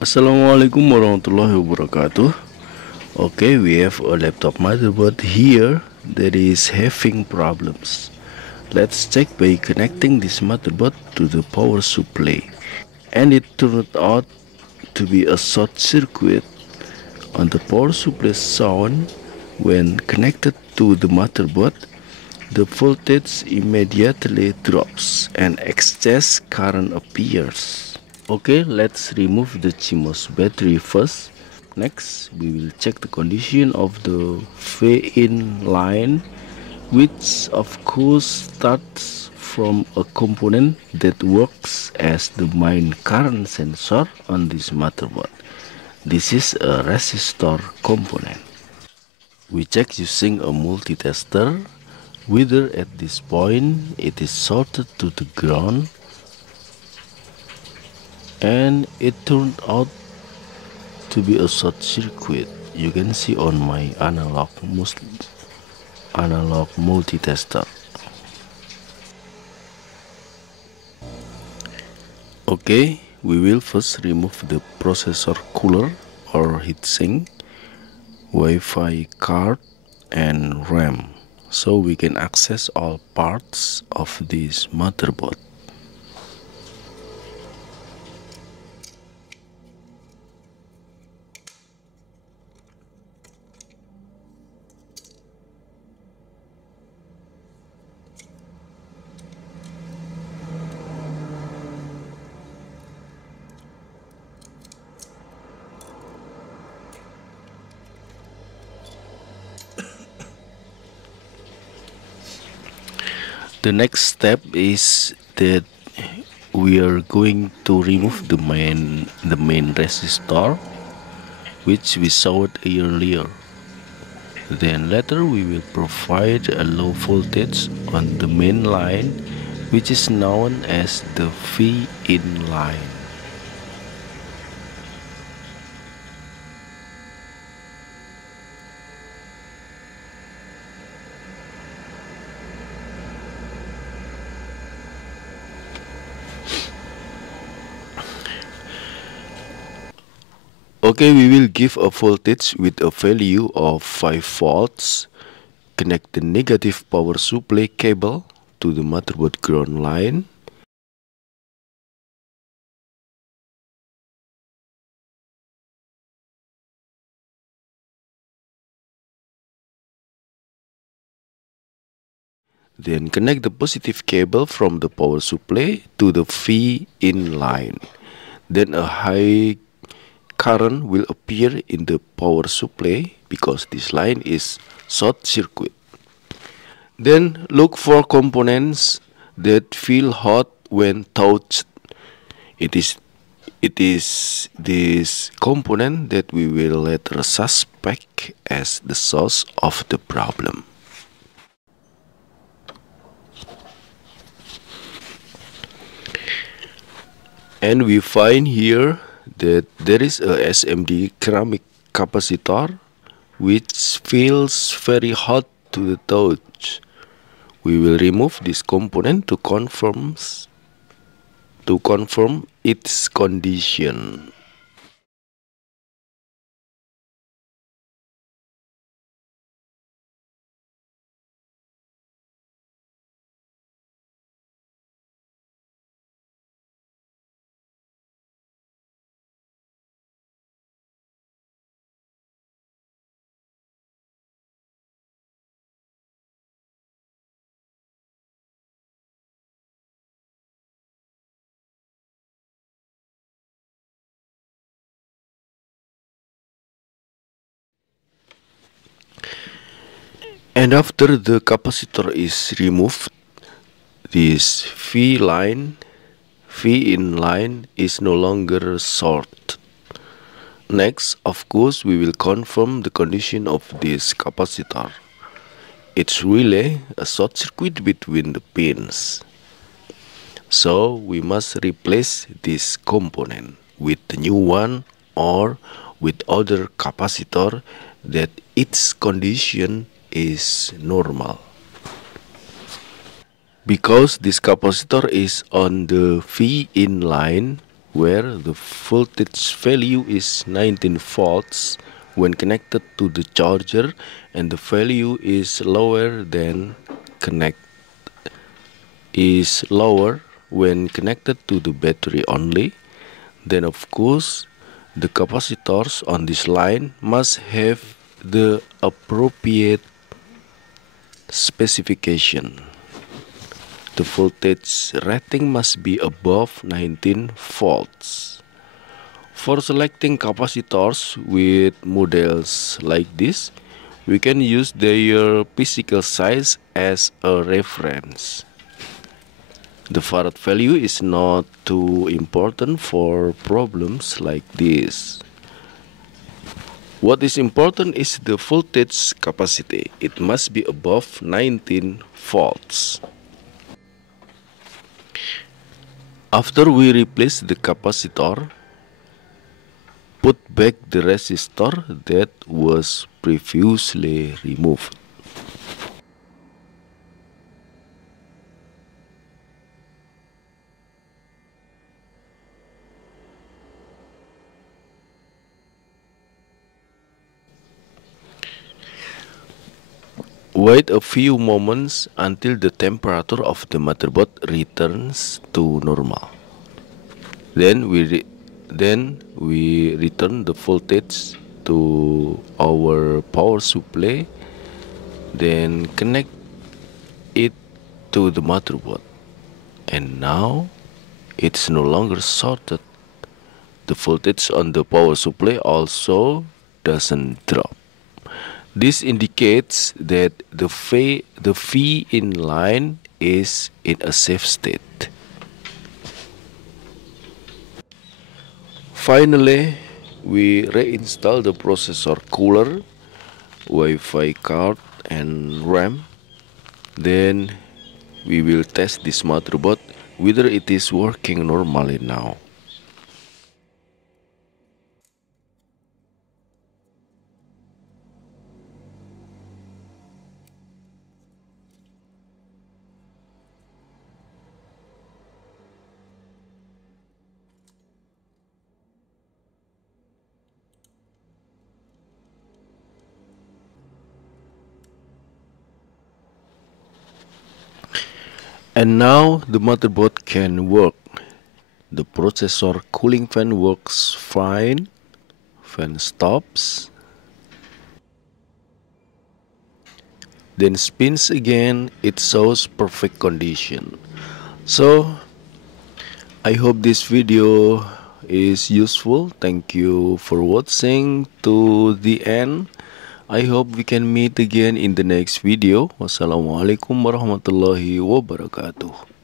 Assalamualaikum warahmatullahi wabarakatuh. Okay, we have a laptop motherboard here that is having problems. Let's check by connecting this motherboard to the power supply. And it turned out to be a short circuit on the power supply sound. When connected to the motherboard, the voltage immediately drops and excess current appears. Okay, let's remove the CMOS battery first. Next, we will check the condition of the V-in line, which of course starts from a component that works as the main current sensor on this motherboard. This is a resistor component. We check using a multitester whether at this point it is shorted to the ground, and it turned out to be a short circuit. You can see on my analog multitester. Okay, we will first remove the processor cooler or heatsink, Wi-Fi card and RAM, so we can access all parts of this motherboard. The next step is that we are going to remove the main resistor, which we saw it earlier. Then later we will provide a low voltage on the main line, which is known as the V-in line. Okay, we will give a voltage with a value of 5 volts. Connect the negative power supply cable to the motherboard ground line. Then connect the positive cable from the power supply to the V-in line. Then a high current will appear in the power supply because this line is short circuit. Then look for components that feel hot when touched. It is this component that we will later suspect as the source of the problem. And we find here that there is a SMD ceramic capacitor which feels very hot to the touch. We will remove this component to confirm its condition. And after the capacitor is removed, this V-in line is no longer short. Next, of course, we will confirm the condition of this capacitor. It's really a short circuit between the pins. So we must replace this component with the new one or with other capacitor that its condition is normal. Because this capacitor is on the V-in line, where the voltage value is 19 volts when connected to the charger, and the value is lower when connected to the battery only, then of course the capacitors on this line must have the appropriate specification. The voltage rating must be above 19 volts. For selecting capacitors with models like this, we can use their physical size as a reference. The farad value is not too important for problems like this. What is important is the voltage capacity. It must be above 19 volts. After we replace the capacitor, put back the resistor that was previously removed. Wait a few moments until the temperature of the motherboard returns to normal. Then we return the voltage to our power supply. Then connect it to the motherboard. And now it's no longer shorted. The voltage on the power supply also doesn't drop. This indicates that the V in line is in a safe state. Finally, we reinstall the processor cooler, Wi-Fi card and RAM. Then we will test this motherboard whether it is working normally now. And now the motherboard can work. The processor cooling fan works fine. Fan stops. Then spins again. It shows perfect condition. So I hope this video is useful. Thank you for watching to the end. I hope we can meet again in the next video. Wassalamualaikum warahmatullahi wabarakatuh.